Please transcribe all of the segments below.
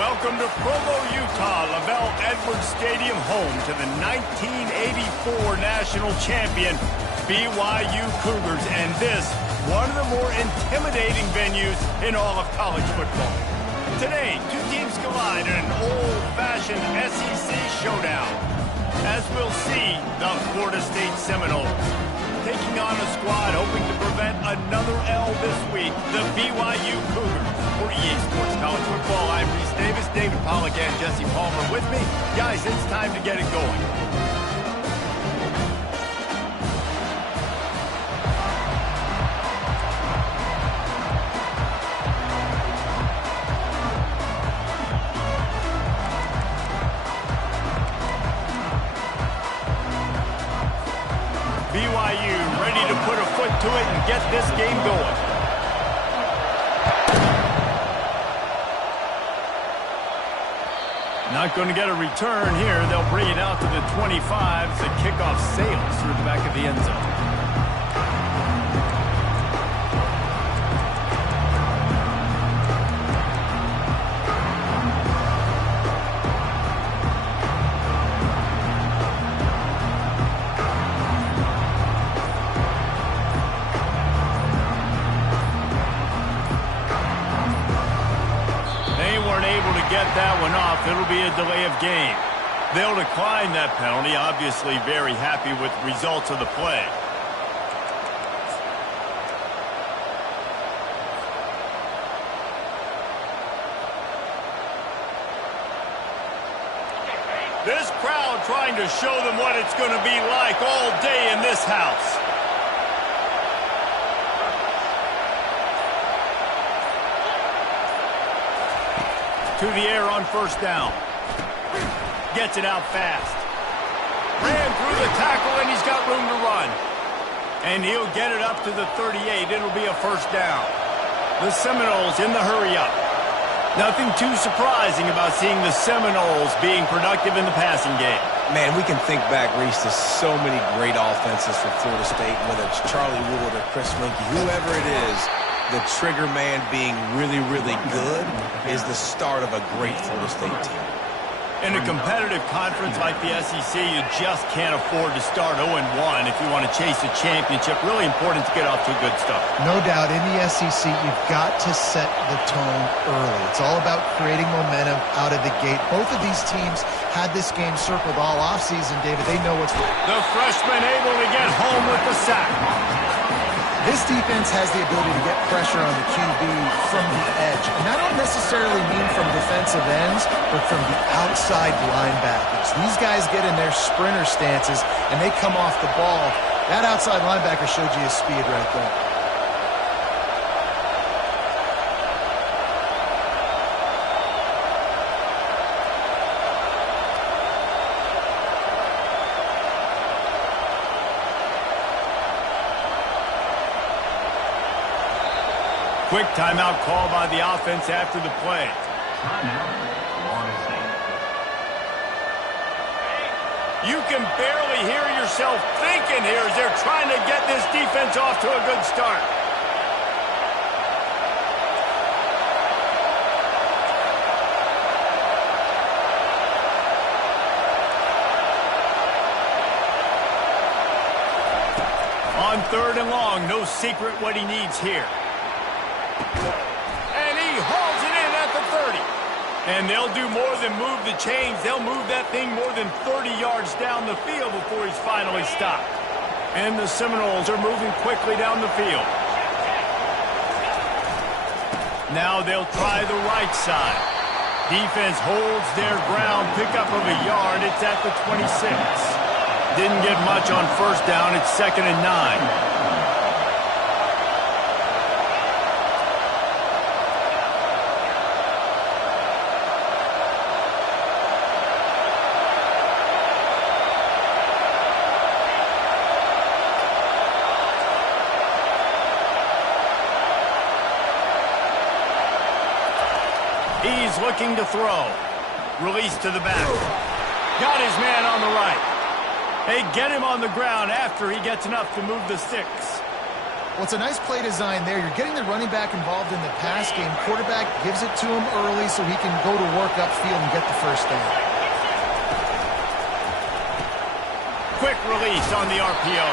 Welcome to Provo, Utah, Lavelle Edwards Stadium, home to the 1984 national champion BYU Cougars, and this, one of the more intimidating venues in all of college football. Today, two teams collide in an old-fashioned SEC showdown. As we'll see, the Florida State Seminoles taking on a squad hoping to prevent another L this week, the BYU Cougars. For EA Sports College Football, I'm Reese Davis, David Pollack, and Jesse Palmer with me. Guys, it's time to get it going. BYU ready to put a foot to it and get this game going. Not going to get a return here. They'll bring it out to the 25 as the kickoff sails through the back of the end zone. Get that one off. It'll be a delay of game. They'll decline that penalty, obviously very happy with the results of the play. This crowd trying to show them what it's going to be like all day in this house. To the air on first down. Gets it out fast. Ran through the tackle, and he's got room to run. And he'll get it up to the 38. It'll be a first down. The Seminoles in the hurry-up. Nothing too surprising about seeing the Seminoles being productive in the passing game. Man, we can think back, Reese, to so many great offenses for Florida State, whether it's Charlie Wood or Chris Winkie, whoever it is. The trigger man being really, really good is the start of a great Florida State team. In a competitive conference like the SEC, you just can't afford to start 0-1 if you want to chase a championship. Really important to get off to a good start. No doubt, in the SEC, you've got to set the tone early. It's all about creating momentum out of the gate. Both of these teams had this game circled all offseason, David. They know what's... The freshman able to get home with the sack. This defense has the ability to get pressure on the QB from the edge. And I don't necessarily mean from defensive ends, but from the outside linebackers. These guys get in their sprinter stances, and they come off the ball. That outside linebacker showed you his speed right there. Quick timeout call by the offense after the play. You can barely hear yourself thinking here as they're trying to get this defense off to a good start. On third and long, no secret what he needs here. And he hauls it in at the 30. And they'll do more than move the chains. They'll move that thing more than 30 yards down the field before he's finally stopped. And the Seminoles are moving quickly down the field. Now they'll try the right side. Defense holds their ground, pickup of a yard. It's at the 26. Didn't get much on first down. It's 2nd and 9. He's looking to throw. Release to the back. Got his man on the right. They get him on the ground after he gets enough to move the sticks. Well, it's a nice play design there. You're getting the running back involved in the pass game. Quarterback gives it to him early so he can go to work upfield and get the first down. Quick release on the RPO.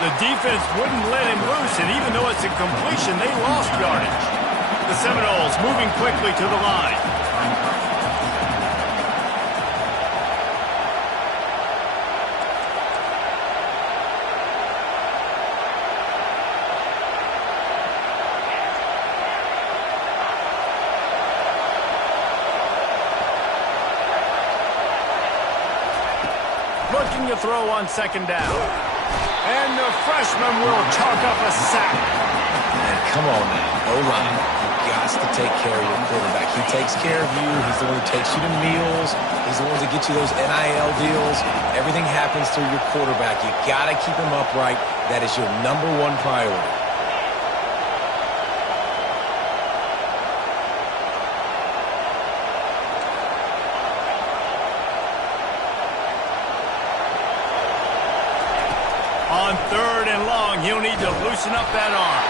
The defense wouldn't let him loose, and even though it's a completion, they lost yardage. The Seminoles moving quickly to the line. Looking to throw on second down. And the freshman will chalk up a sack. Man, come on now. O-line, you got to take care of your quarterback. He takes care of you. He's the one who takes you to meals. He's the one to get you those NIL deals. Everything happens through your quarterback. You got to keep him upright. That is your #1 priority. On 3rd and long, he'll need to loosen up that arm.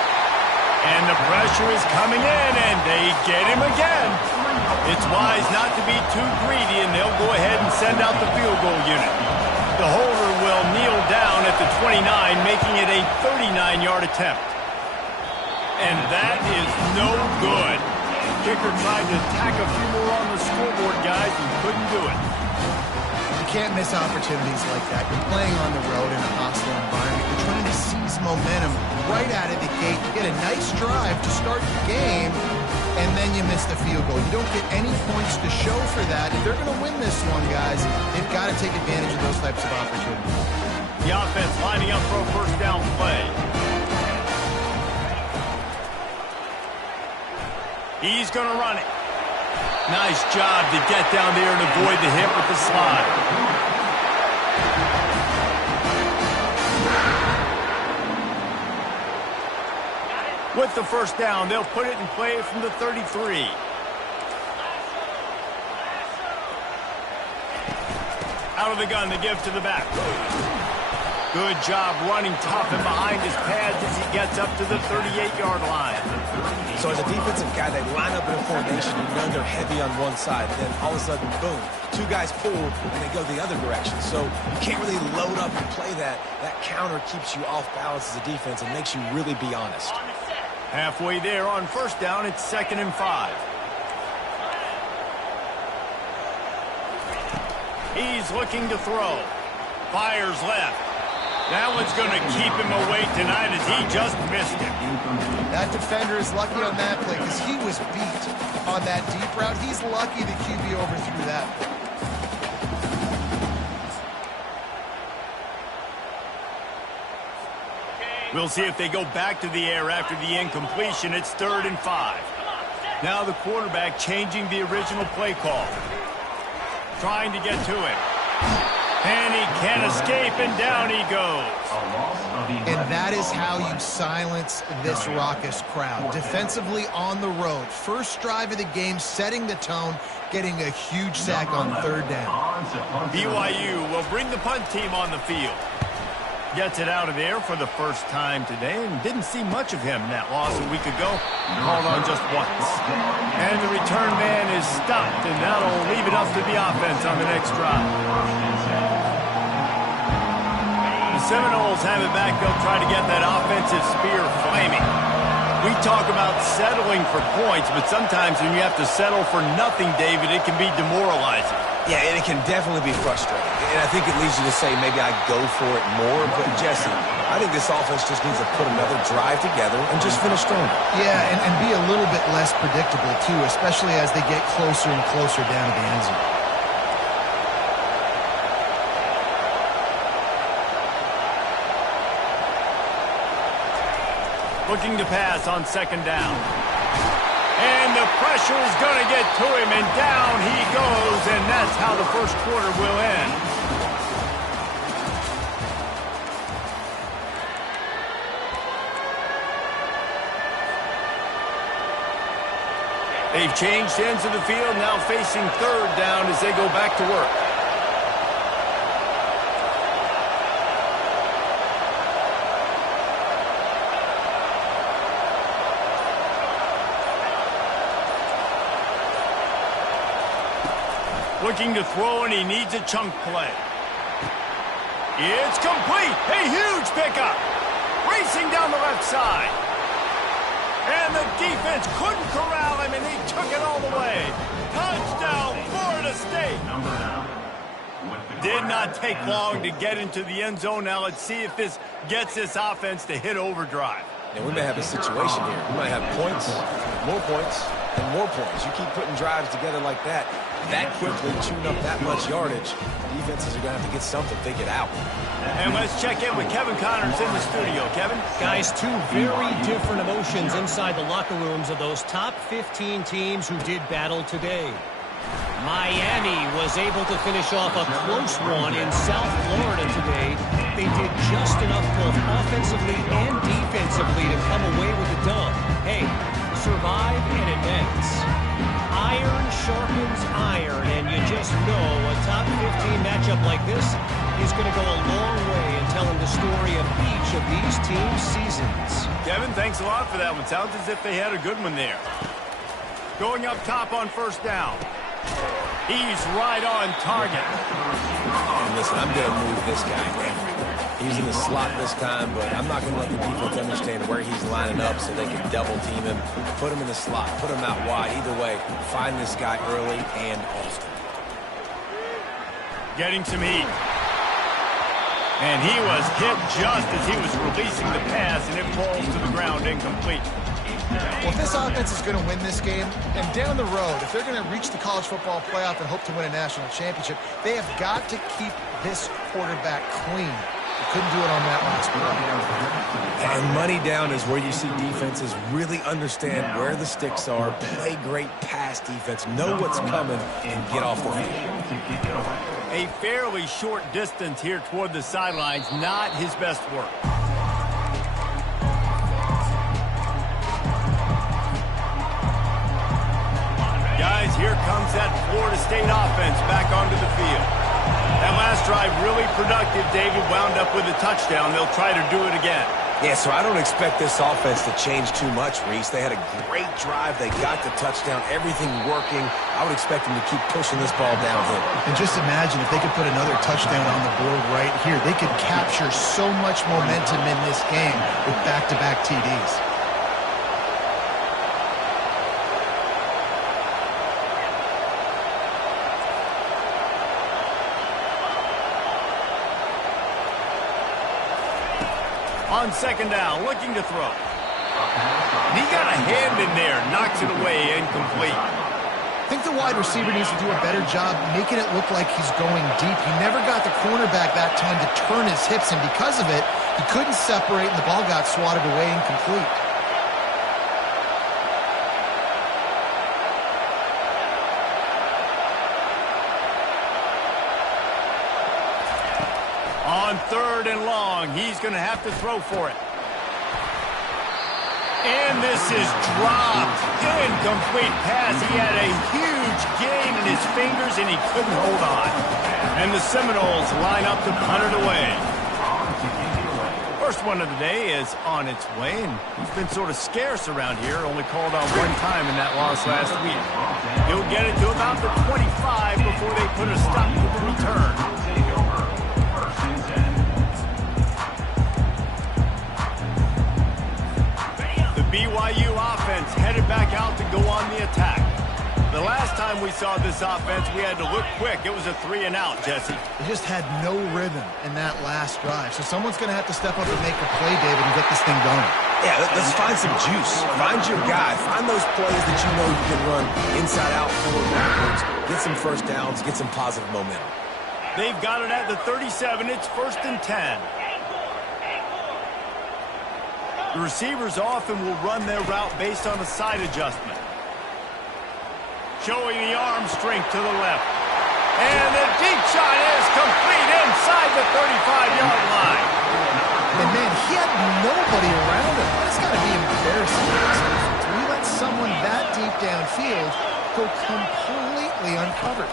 And the pressure is coming in, and they get him again. It's wise not to be too greedy, and they'll go ahead and send out the field goal unit. The holder will kneel down at the 29, making it a 39-yard attempt. And that is no good. Kicker tried to tack a few more on the scoreboard, guys, and couldn't do it. Can't miss opportunities like that. You're playing on the road in a hostile environment. You're trying to seize momentum right out of the gate. You get a nice drive to start the game, and then you miss the field goal. You don't get any points to show for that. If they're going to win this one, guys, they've got to take advantage of those types of opportunities. The offense lining up for a first down play. He's going to run it. Nice job to get down there and avoid the hit with the slide. With the first down, they'll put it in play from the 33. Out of the gun, the give to the back. Good job running tough and behind his pads as he gets up to the 38-yard line. So as a defensive guy, they line up in a formation and know they're heavy on one side. And then all of a sudden, boom, 2 guys pull and they go the other direction. So you can't really load up and play that. That counter keeps you off balance as a defense and makes you really be honest. Halfway there on first down, it's 2nd and 5. He's looking to throw. Fires left. That one's going to keep him awake tonight as he just missed it. That defender is lucky on that play because he was beat on that deep route. He's lucky the QB overthrew that. We'll see if they go back to the air after the incompletion. It's 3rd and 5. Now the quarterback changing the original play call. Trying to get to him. And he can't escape, and down he goes. And that is how you silence this raucous crowd. Defensively on the road. First drive of the game, setting the tone, getting a huge sack on 3rd down. BYU will bring the punt team on the field. Gets it out of there for the first time today, and didn't see much of him in that loss a week ago. Called on just once. And the return man is stopped, and that'll leave it up to the offense on the next drive. The Seminoles have it back. They'll try to get that offensive spear flaming. We talk about settling for points, but sometimes when you have to settle for nothing, David, it can be demoralizing. Yeah, and it can definitely be frustrating. And I think it leads you to say maybe I go for it more. But, Jesse, I think this offense just needs to put another drive together and just finish stronger. Yeah, and be a little bit less predictable, too, especially as they get closer and closer down to the end zone. Looking to pass on 2nd down. And the pressure is going to get to him, and down he goes, and that's how the first quarter will end. They've changed ends of the field, now facing 3rd down as they go back to work. Looking to throw, and he needs a chunk play. It's complete. A huge pickup. Racing down the left side. And the defense couldn't corral him, and he took it all the way. Touchdown, Florida State. Did not take long to get into the end zone. Now let's see if this gets this offense to hit overdrive. And we may have a situation here. We might have points, more points, and more points. You keep putting drives together like that quickly, chewing up that much yardage, defenses are going to have to get something figured out. And let's check in with Kevin Connors in the studio. Kevin? Guys, two very different emotions inside the locker rooms of those top 15 teams who did battle today. Miami was able to finish off a close one in South Florida today. They did just enough both offensively and defensively to come away with the dub. Hey, survive and advance. Iron sharpens iron, and you just know a top 15 matchup like this is going to go a long way in telling the story of each of these teams' seasons. Kevin, thanks a lot for that one. Sounds as if they had a good one there. Going up top on first down. He's right on target. And listen, I'm going to move this guy everywhere. He's in the slot this time, but I'm not going to let the defense understand where he's lining up so they can double team him. Put him in the slot, put him out wide. Either way, find this guy early and often. Getting some heat. And he was hit just as he was releasing the pass, and it falls to the ground incomplete. Well, if this offense is going to win this game, and down the road, if they're going to reach the college football playoff and hope to win a national championship, they have got to keep this quarterback clean. They couldn't do it on that last play. And money down is where you see defenses really understand where the sticks are, play great pass defense, know what's coming, and get off the field. A fairly short distance here toward the sidelines, not his best work. Guys, here comes that Florida State offense back onto the field. That last drive really productive. David wound up with a touchdown. They'll try to do it again. Yeah, so I don't expect this offense to change too much, Reese. They had a great drive. They got the touchdown, everything working. I would expect them to keep pushing this ball downhill. And just imagine if they could put another touchdown on the board right here. They could capture so much momentum in this game with back-to-back TDs. On second down, looking to throw. He got a hand in there, knocks it away, incomplete. I think the wide receiver needs to do a better job making it look like he's going deep. He never got the cornerback that time to turn his hips, and because of it, he couldn't separate, and the ball got swatted away incomplete. On third and long, he's going to have to throw for it. And this is dropped. Incomplete pass. He had a huge gain in his fingers, and he couldn't hold on. And the Seminoles line up to punt it away. First one of the day is on its way, and he's been sort of scarce around here, only called on one time in that loss last week. He'll get it to about the 25 before they put a stop to the return. BYU offense headed back out to go on the attack. The last time we saw this offense, we had to look quick. It was a 3-and-out, Jesse. They just had no rhythm in that last drive. So someone's going to have to step up and make a play, David, and get this thing going. Yeah, let's find some juice. Find your guy. Find those plays that you know you can run inside out, forward, backwards. Get some first downs. Get some positive momentum. They've got it at the 37. It's 1st and 10. The receivers often will run their route based on a side adjustment. Showing the arm strength to the left. And the deep shot is complete inside the 35-yard line. And, man, he had nobody around him. That's got to be embarrassing. We let someone that deep downfield go completely uncovered.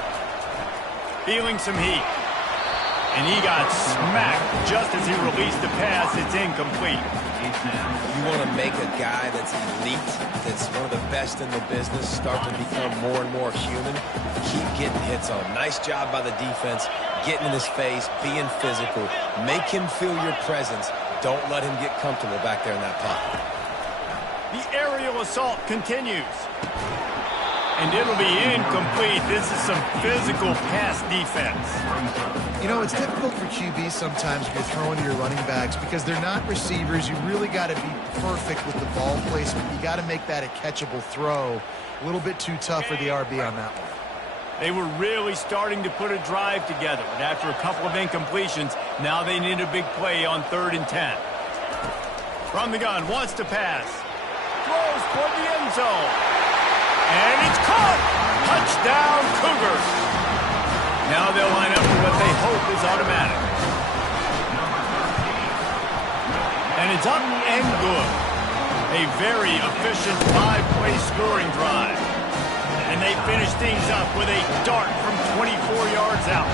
Feeling some heat. And he got smacked just as he released the pass. It's incomplete. You want to make a guy that's elite, that's one of the best in the business, start to become more and more human. Keep getting hits on him. Nice job by the defense, getting in his face, being physical. Make him feel your presence. Don't let him get comfortable back there in that pocket. The aerial assault continues. And it'll be incomplete. This is some physical pass defense. You know, it's difficult for QB sometimes when you're throwing to your running backs because they're not receivers. You really got to be perfect with the ball placement. You got to make that a catchable throw. A little bit too tough for the RB on that one. They were really starting to put a drive together. And after a couple of incompletions, now they need a big play on 3rd and 10. From the gun, wants to pass. Throws toward the end zone. And it's caught! Touchdown, Cougars! Now they'll line up for what they hope is automatic. And it's up and good. A very efficient 5-play scoring drive. And they finish things up with a dart from 24 yards out.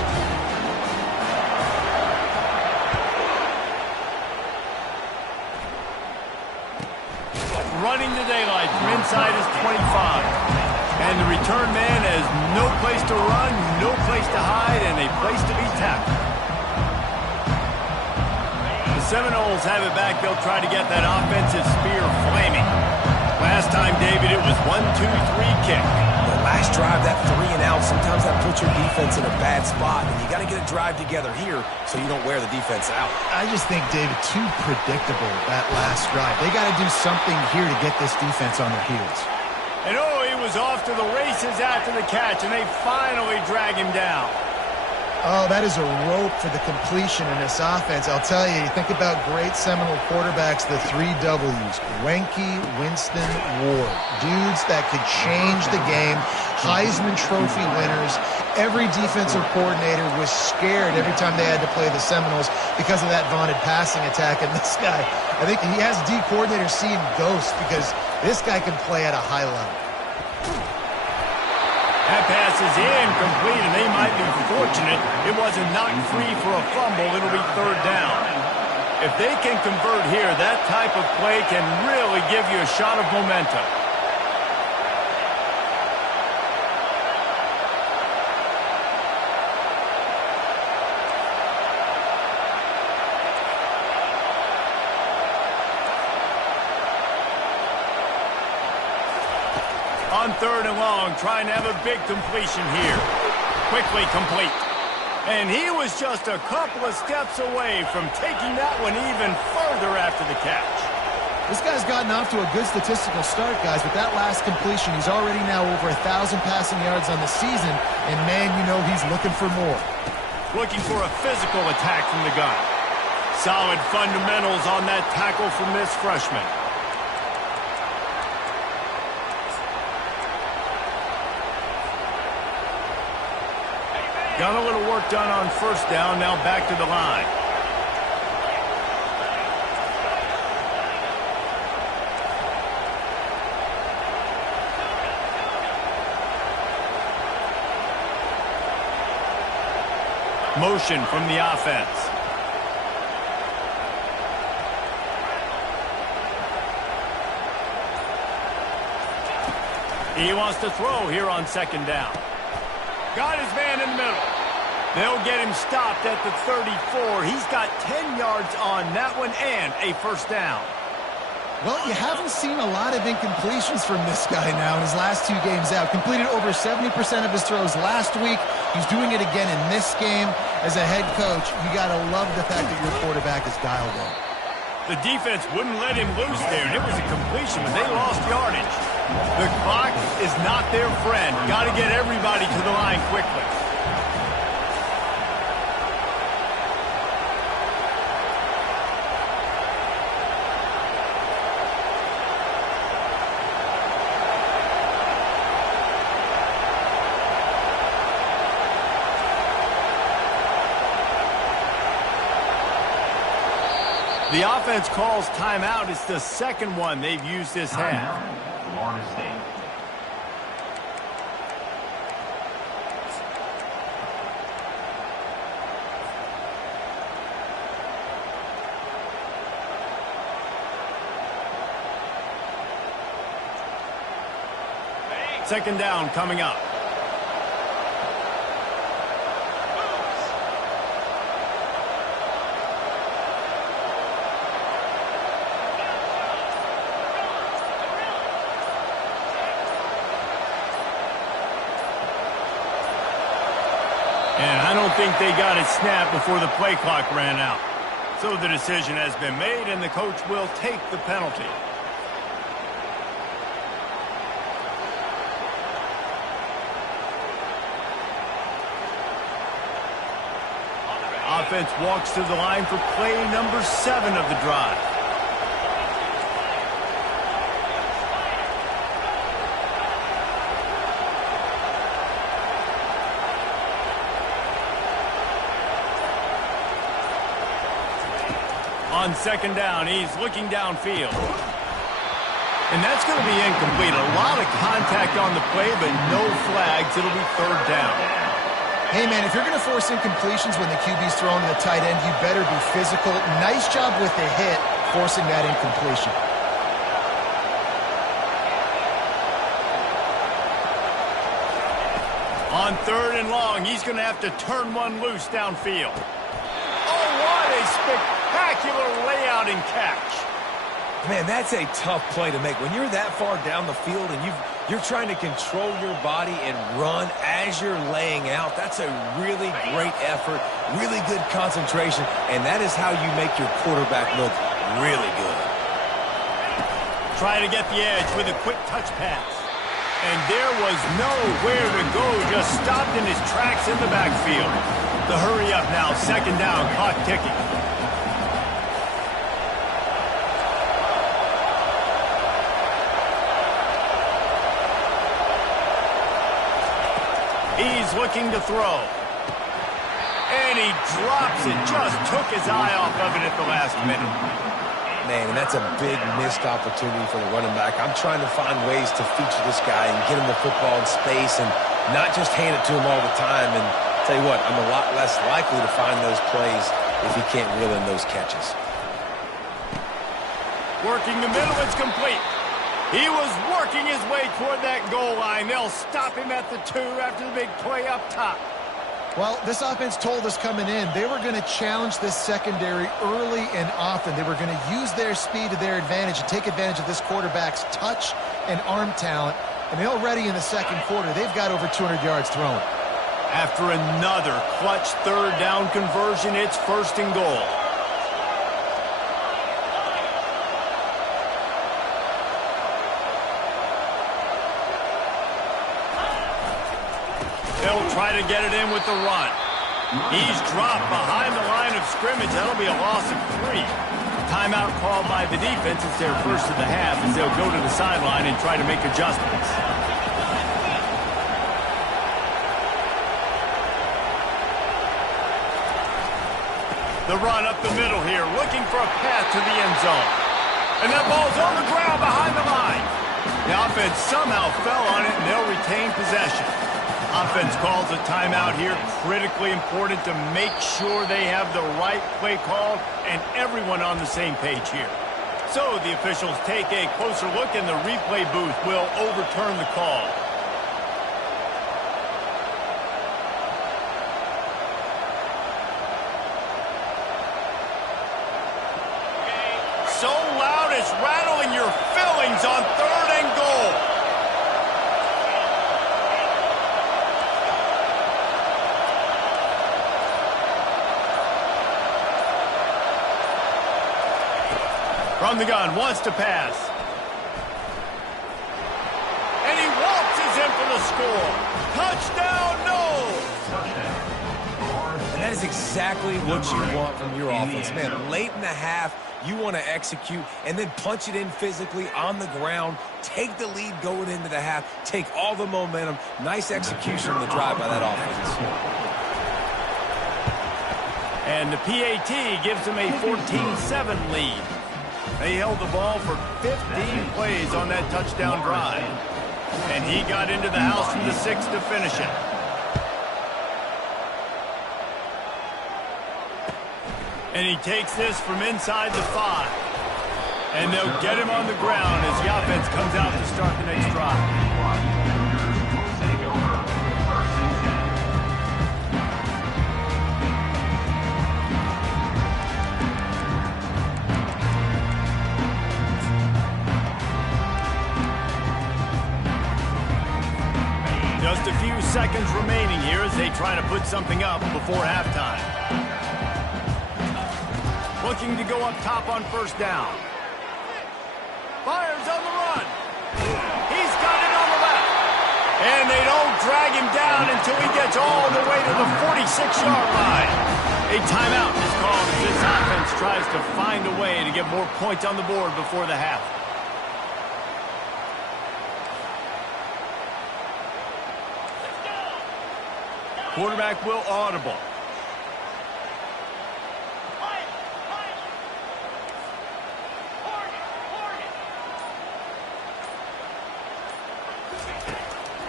Running the daylight from inside his 25. And the return man has no place to run, no place to hide, and a place to be tackled. The Seminoles have it back. They'll try to get that offensive spear flaming. Last time, David, it was 1-2-3 kick. The last drive, that 3 and out, sometimes that puts your defense in a bad spot, and you got to get a drive together here so you don't wear the defense out. I just think, David, too predictable that last drive. They got to do something here to get this defense on their heels. And oh, he was off to the races after the catch, and they finally drag him down. Oh, that is a rope for the completion in this offense. I'll tell you, you think about great Seminole quarterbacks, the 3 W's, Wenke, Winston, Ward. Dudes that could change the game, Heisman Trophy winners. Every defensive coordinator was scared every time they had to play the Seminoles because of that vaunted passing attack. And this guy, I think he has D coordinators seeing ghosts because this guy can play at a high level. That pass is incomplete, and they might be fortunate it wasn't knocked free for a fumble. It'll be 3rd down. If they can convert here, that type of play can really give you a shot of momentum. On 3rd and long, trying to have a big completion here. Quickly complete. And he was just a couple of steps away from taking that one even further after the catch. This guy's gotten off to a good statistical start, guys. With that last completion, he's already now over 1,000 passing yards on the season. And, man, you know he's looking for more. Looking for a physical attack from the gun. Solid fundamentals on that tackle from this freshman. Got a little work done on 1st down, now back to the line. Motion from the offense. He wants to throw here on 2nd down. Got his man in the middle. They'll get him stopped at the 34. He's got 10 yards on that one and a 1st down. Well, you haven't seen a lot of incompletions from this guy now in his last 2 games out. Completed over 70% of his throws last week. He's doing it again in this game. As a head coach, you got to love the fact that your quarterback is dialed in. The defense wouldn't let him loose there, and it was a completion, but they lost yardage. The clock is not their friend. Got to get everybody to the line quickly. The offense calls timeout. It's the 2nd one they've used this half. Florida State. Second down coming up. And I don't think they got it snapped before the play clock ran out. So the decision has been made, and the coach will take the penalty. Offense walks to the line for play number 7 of the drive. On second down, he's looking downfield. And that's going to be incomplete. A lot of contact on the play, but no flags. It'll be third down. Hey, man, if you're going to force incompletions when the QB's throwing to the tight end, you better be physical. Nice job with the hit, forcing that incompletion. On third and long, he's going to have to turn one loose downfield. Oh, what a spectacular layout and catch. Man, that's a tough play to make. When you're that far down the field and you're trying to control your body and run as you're laying out, that's a really great effort, really good concentration, and that is how you make your quarterback look really good. Trying to get the edge with a quick touch pass. And there was nowhere to go, just stopped in his tracks in the backfield. The hurry up now, second down, clock ticking. He's looking to throw. And he drops it, just took his eye off of it at the last minute. Man, and that's a big missed opportunity for the running back. I'm trying to find ways to feature this guy and get him the football in space and not just hand it to him all the time. And tell you what, I'm a lot less likely to find those plays if he can't reel in those catches. Working the middle, it's complete. He was working his way toward that goal line. They'll stop him at the 2 after the big play up top. Well, this offense told us coming in they were going to challenge this secondary early and often. They were going to use their speed to their advantage and take advantage of this quarterback's touch and arm talent. And already in the second quarter, they've got over 200 yards thrown. After another clutch third down conversion, it's first and goal. They'll try to get it in with the run. He's dropped behind the line of scrimmage. That'll be a loss of 3. Timeout called by the defense. It's their first of the half as they'll go to the sideline and try to make adjustments. The run up the middle here, looking for a path to the end zone. And that ball's on the ground behind the line. The offense somehow fell on it, and they'll retain possession. Offense calls a timeout here. Critically important to make sure they have the right play call and everyone on the same page here. So the officials take a closer look, and the replay booth will overturn the call. So loud it's rattling your fillings on third and goal. From the gun, wants to pass. And he waltzes in for the score. Touchdown, no! And that is exactly what you want from your offense. Man, late in the half, you want to execute and then punch it in physically on the ground, take the lead going into the half, take all the momentum. Nice execution on the drive by that offense. And the PAT gives them a 14-7 lead. They held the ball for 15 plays on that touchdown drive. And he got into the house from the 6 to finish it. And he takes this from inside the 5. And they'll get him on the ground as the offense comes out to start the next drive. Just a few seconds remaining here as they try to put something up before halftime. Looking to go up top on first down. Fires on the run. He's got it on the left. And they don't drag him down until he gets all the way to the 46-yard line. A timeout is called as this offense tries to find a way to get more points on the board before the half. Quarterback will audible.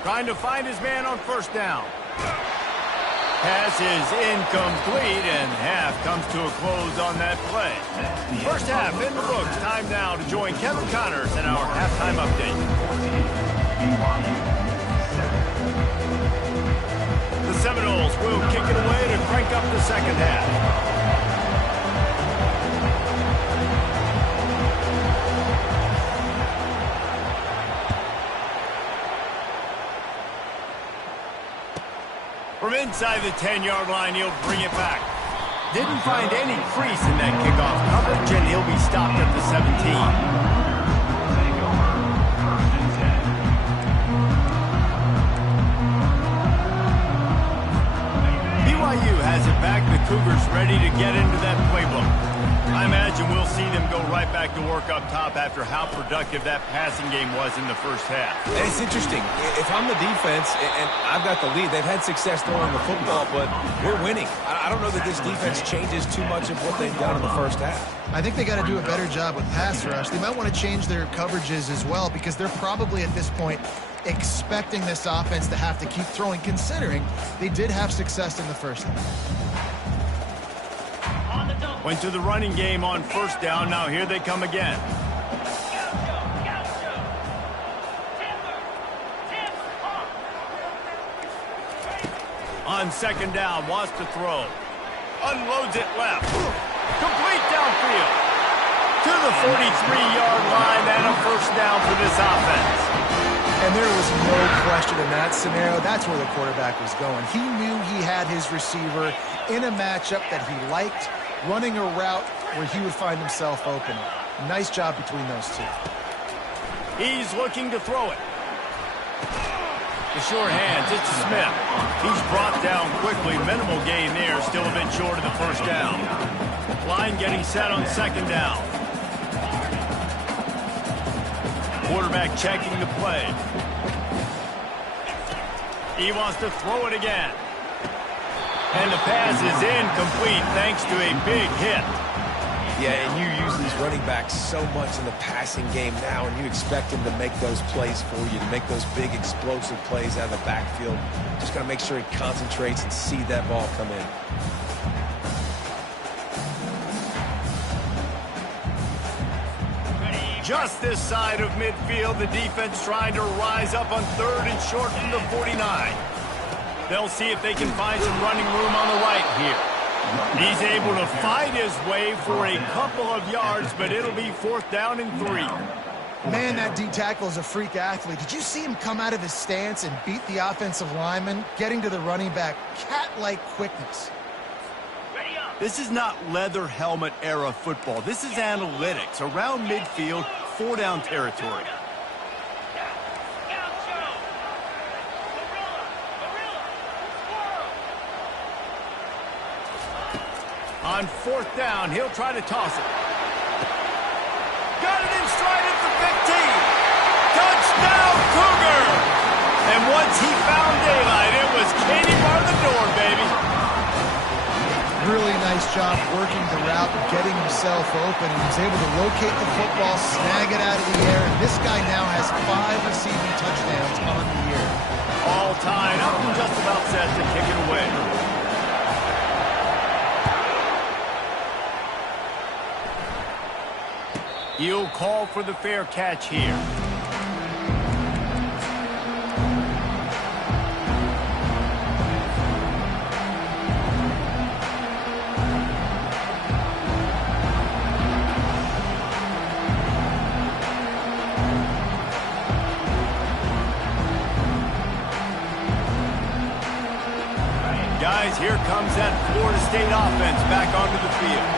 Trying to find his man on first down. Pass is incomplete, and half comes to a close on that play. First half in the books. Time now to join Kevin Connors in our halftime update. The Seminoles will kick it away to crank up the second half. From inside the 10-yard line, he'll bring it back. Didn't find any crease in that kickoff coverage, and he'll be stopped at the 17. BYU has it back. The Cougars ready to get into that playbook. I imagine we'll see them go right back to work up top after how productive that passing game was in the first half. And it's interesting. If I'm the defense and I've got the lead, they've had success throwing the football, but we're winning. I don't know that this defense changes too much of what they've done in the first half. I think they got to do a better job with pass rush. They might want to change their coverages as well because they're probably at this point expecting this offense to have to keep throwing, considering they did have success in the first half. Went to the running game on first down. Now here they come again. On second down, wants to throw. Unloads it left. Complete downfield. To the 43-yard line and a first down for this offense. And there was no question in that scenario. That's where the quarterback was going. He knew he had his receiver in a matchup that he liked, running a route where he would find himself open. Nice job between those two. He's looking to throw it. The short hands, it's Smith. He's brought down quickly. Minimal gain there, still a bit short of the first down. Line getting set on second down. Quarterback checking the play. He wants to throw it again. And the pass is incomplete thanks to a big hit. Yeah, and you use these running backs so much in the passing game now, and you expect them to make those plays for you, to make those big explosive plays out of the backfield. Just got to make sure he concentrates and see that ball come in. Just this side of midfield, the defense trying to rise up on third and short from the 49. They'll see if they can find some running room on the right here. He's able to fight his way for a couple of yards, but it'll be fourth down and 3. Man, that D tackle is a freak athlete. Did you see him come out of his stance and beat the offensive lineman, getting to the running back? Cat-like quickness. This is not leather helmet era football. This is analytics. Around midfield, 4-down territory. On fourth down, he'll try to toss it. Got it in stride at the 15. Touchdown, Cougar! And once he found daylight, it was Katie bar the door, baby. Really nice job working the route and getting himself open. He was able to locate the football, snag it out of the air, and this guy now has 5 receiving touchdowns on the year. All tied up and just about set to kick it away. He'll call for the fair catch here. guys, here comes that Florida State offense back onto the field.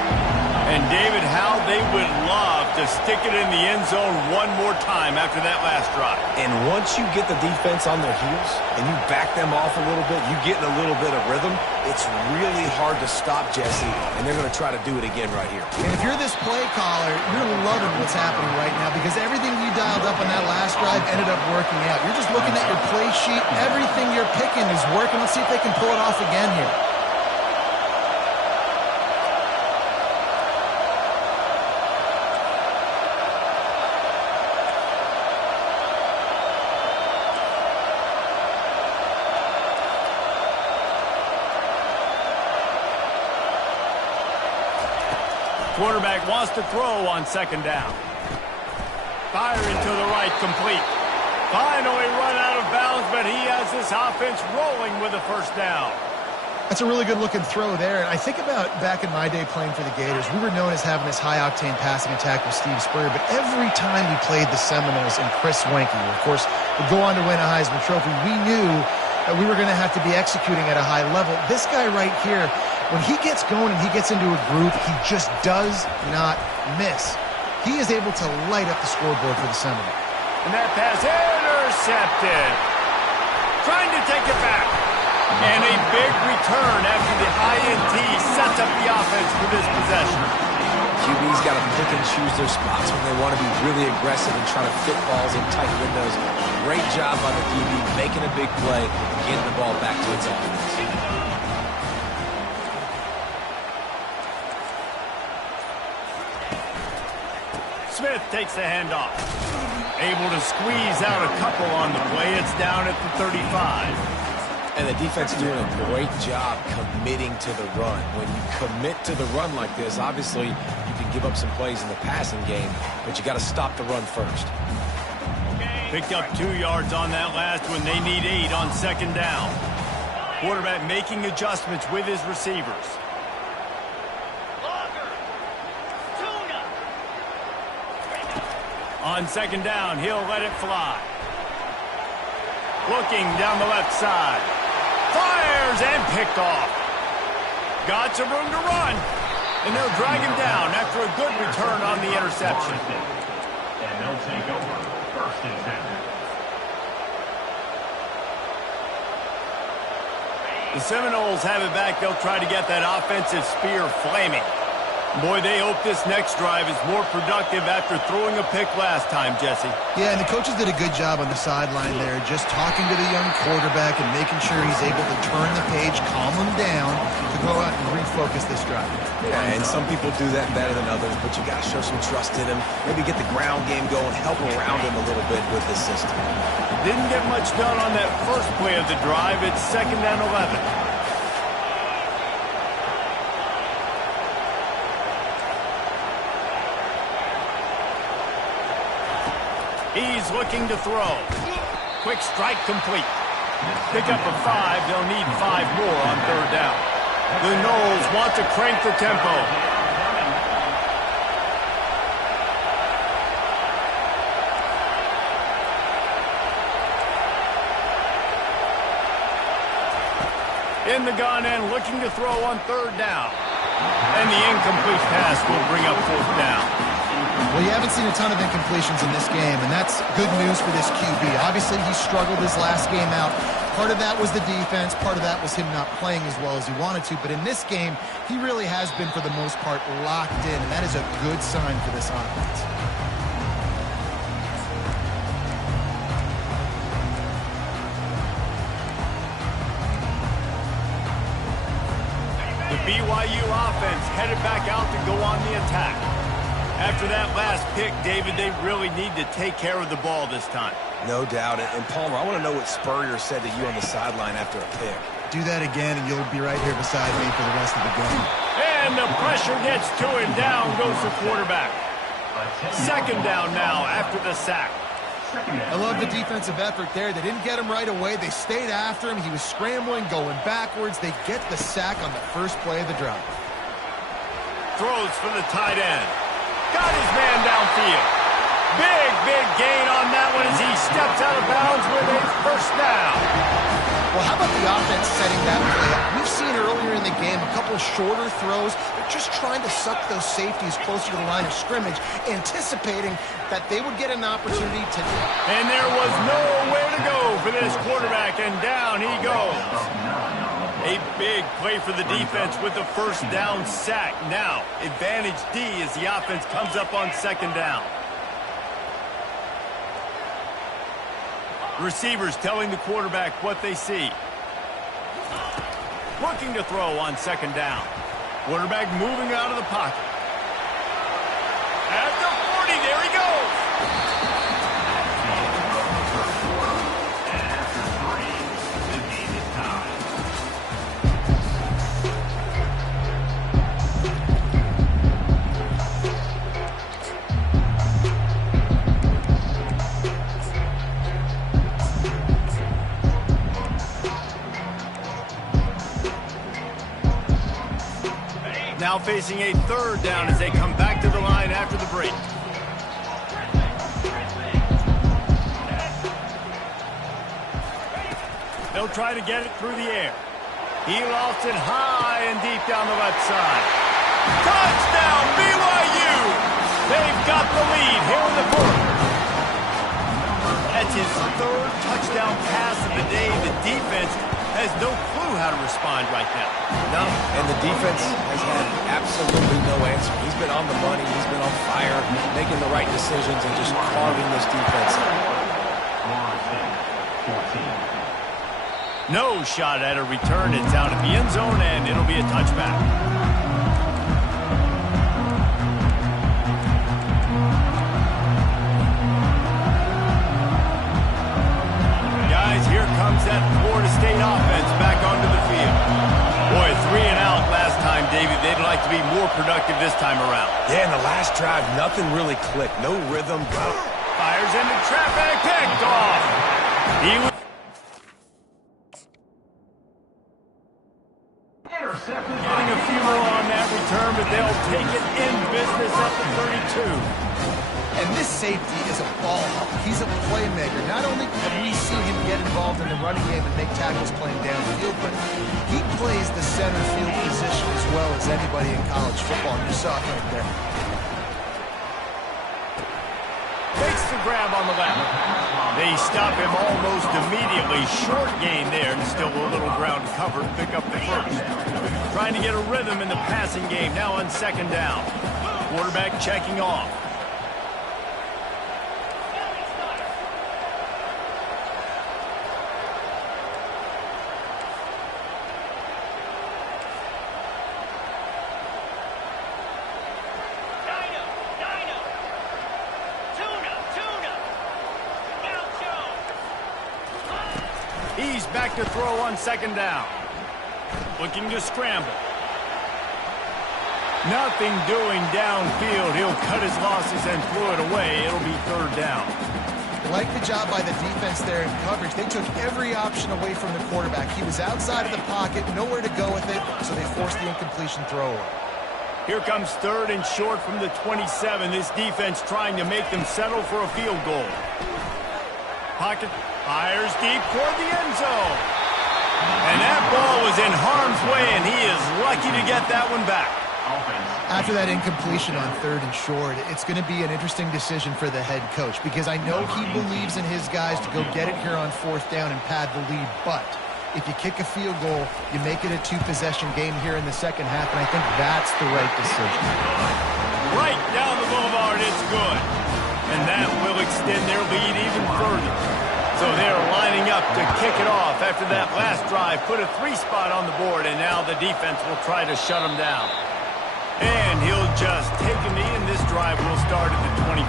And, David, how they would love to stick it in the end zone one more time after that last drive. And once you get the defense on their heels and you back them off a little bit, you get in a little bit of rhythm, it's really hard to stop, Jesse, and they're going to try to do it again right here. And if you're this play caller, you're loving what's happening right now because everything you dialed up on that last drive ended up working out. You're just looking at your play sheet. Everything you're picking is working. Let's see if they can pull it off again here. Quarterback wants to throw on second down. Fire into the right, complete. Finally run out of bounds, but he has this offense rolling with a first down. That's a really good-looking throw there. And I think about back in my day playing for the Gators, we were known as having this high-octane passing attack with Steve Spurrier, but every time we played the Seminoles and Chris Wenke, who, of course, would go on to win a Heisman Trophy, we knew that we were going to have to be executing at a high level. This guy right here, when he gets going and he gets into a groove, he just does not miss. He is able to light up the scoreboard for the Seminoles. And that pass intercepted. Trying to take it back. And a big return after the INT sets up the offense for this possession. QB's got to pick and choose their spots when they want to be really aggressive and try to fit balls in tight windows. Great job by the DB making a big play and getting the ball back to its offense. Smith takes the handoff. Able to squeeze out a couple on the play. It's down at the 35. And the defense doing a great job committing to the run. When you commit to the run like this, obviously you can give up some plays in the passing game, but you got to stop the run first. Picked up 2 yards on that last one. They need 8 on second down. Quarterback making adjustments with his receivers. On second down, he'll let it fly. Looking down the left side. Fires and picked off. Got some room to run. And they'll drag him down after a good return on the interception. And they'll take over first and 10. The Seminoles have it back. They'll try to get that offensive spear flaming. Boy, they hope this next drive is more productive after throwing a pick last time, Jesse. Yeah, and the coaches did a good job on the sideline there, just talking to the young quarterback and making sure he's able to turn the page, calm him down, to go out and refocus this drive. Yeah, and some people do that better than others, but you got to show some trust in him. Maybe get the ground game going, help around him a little bit with this system. Didn't get much done on that first play of the drive. It's second and 11. He's looking to throw. Quick strike complete. Pick up a 5. They'll need 5 more on third down. The Noles want to crank the tempo. In the gun and looking to throw on third down. And the incomplete pass will bring up fourth down. Well, you haven't seen a ton of incompletions in this game, and that's good news for this QB. Obviously, he struggled his last game out. Part of that was the defense. Part of that was him not playing as well as he wanted to. But in this game, he really has been, for the most part, locked in, and that is a good sign for this offense. The BYU offense headed back out to go on the attack. After that last pick, David, they really need to take care of the ball this time. No doubt. And Palmer, I want to know what Spurrier said to you on the sideline after a pick. Do that again, and you'll be right here beside me for the rest of the game. And the pressure gets to him. Down goes the quarterback. Second down now after the sack. I love the defensive effort there. They didn't get him right away. They stayed after him. He was scrambling, going backwards. They get the sack on the first play of the drive. Throws for the tight end. Got his man downfield. Big gain on that one as he steps out of bounds with a first down. Well, how about the offense setting that play up? We've seen earlier in the game, a couple shorter throws. They're just trying to suck those safeties closer to the line of scrimmage, anticipating that they would get an opportunity to... And there was nowhere to go for this quarterback, and down he goes. A big play for the defense with the first down sack. Now, advantage D as the offense comes up on second down. Receivers telling the quarterback what they see. Looking to throw on second down. Quarterback moving out of the pocket. At the 40, there he goes. Now facing a third down as they come back to the line after the break. They'll try to get it through the air. He lofts it high and deep down the left side. Touchdown, BYU! They've got the lead here in the fourth. That's his third touchdown pass of the day. The defense has no clue how to respond right now. No, and the defense has had absolutely no answer. He's been on the money. He's been on fire, making the right decisions and just carving this defense up. No shot at a return. It's out of the end zone, and it'll be a touchback. Here comes that Florida State offense back onto the field. Boy, 3 and out last time, David. They'd like to be more productive this time around. Yeah, in the last drive, nothing really clicked. No rhythm. Fires into traffic, picked off. He was... Getting a few more on that return, but they'll take it in business at the 32. And this safety is a ball hawk. He's a playmaker. Not only have we seen him get involved in the running game and make tackles playing downfield, but he plays the center field position as well as anybody in college football. You saw it right there. Takes the grab on the left. They stop him almost immediately. Short gain there, and still a little ground covered. Pick up the first. Trying to get a rhythm in the passing game. Now on second down. Quarterback checking off. He's back to throw on second down. Looking to scramble. Nothing doing downfield. He'll cut his losses and throw it away. It'll be third down. Like the job by the defense there in coverage. They took every option away from the quarterback. He was outside of the pocket, nowhere to go with it, so they forced the incompletion throw away. Here comes third and short from the 27. This defense trying to make them settle for a field goal. Pocket fires deep toward the end zone. And that ball was in harm's way, and he is lucky to get that one back. After that incompletion on third and short, it's going to be an interesting decision for the head coach because I know he believes in his guys to go get it here on fourth down and pad the lead, but if you kick a field goal, you make it a two-possession game here in the second half, and I think that's the right decision. Right down the boulevard, it's good. And that will extend their lead even further. So they're lining up to kick it off after that last drive. Put a 3-spot on the board, and now the defense will try to shut them down. And he'll just take a knee, and this drive will start at the 25.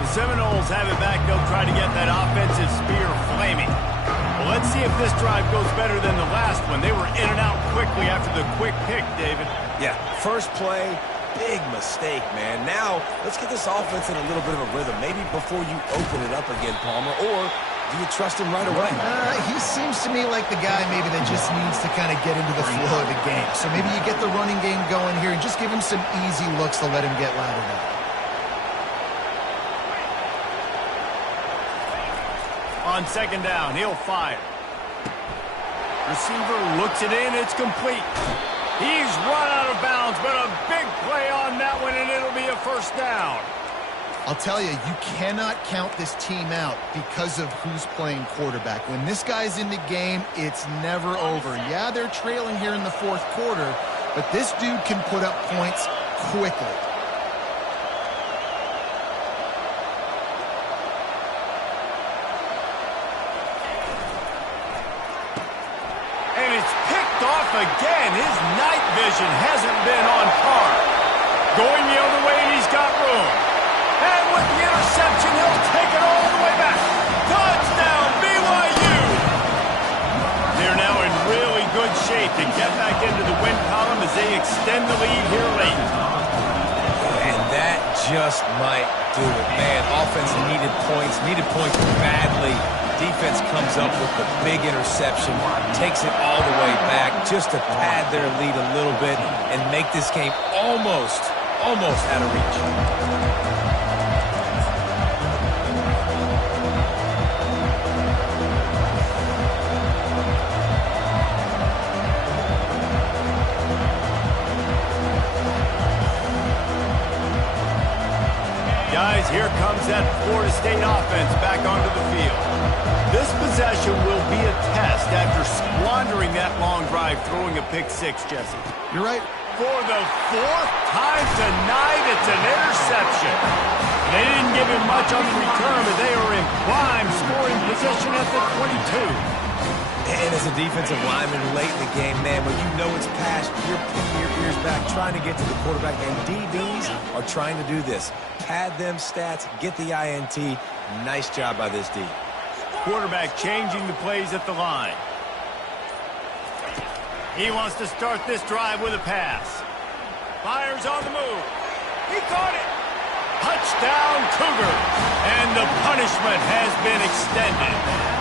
The Seminoles have it back. They'll try to get that offensive spear flaming. Well, let's see if this drive goes better than the last one. They were in and out quickly after the quick pick, David. Yeah, first play, big mistake, man. Now, let's get this offense in a little bit of a rhythm. Maybe before you open it up again, Palmer, or do you trust him right away? He seems to me like the guy maybe that just needs to kind of get into the flow of the game. So maybe you get the running game going here and just give him some easy looks to let him get laddered up. On On second down, he'll fire. Receiver looks it in, it's complete. He's run out of bounds, but a big play on that one, and it'll be a first down. I'll tell you, you cannot count this team out because of who's playing quarterback. When this guy's in the game, it's never over. Yeah, they're trailing here in the fourth quarter, but this dude can put up points quickly. And it's picked off again. His night vision hasn't been on par. Going the other way, and he's got room. And with the interception, he'll take it all the way back. Touchdown, BYU! They're now in really good shape to get back into the win column as they extend the lead here late. And that just might do it. Man, offense needed points badly. Defense comes up with the big interception, takes it all the way back just to pad their lead a little bit and make this game almost out of reach. Guys, here comes that Florida State offense back onto the field. This possession will be a test after squandering that long drive throwing a pick six, Jesse. You're right. For the fourth time tonight, it's an interception. They didn't give him much on the return, but they were in prime scoring position at the 22. And as a defensive lineman late in the game, man, when you know it's past, you're pinning your ears back, trying to get to the quarterback, and DBs are trying to do this. Pad them stats, get the INT. Nice job by this D. Quarterback changing the plays at the line. He wants to start this drive with a pass. Fires on the move. He caught it. Touchdown, Cougars. And the punishment has been extended.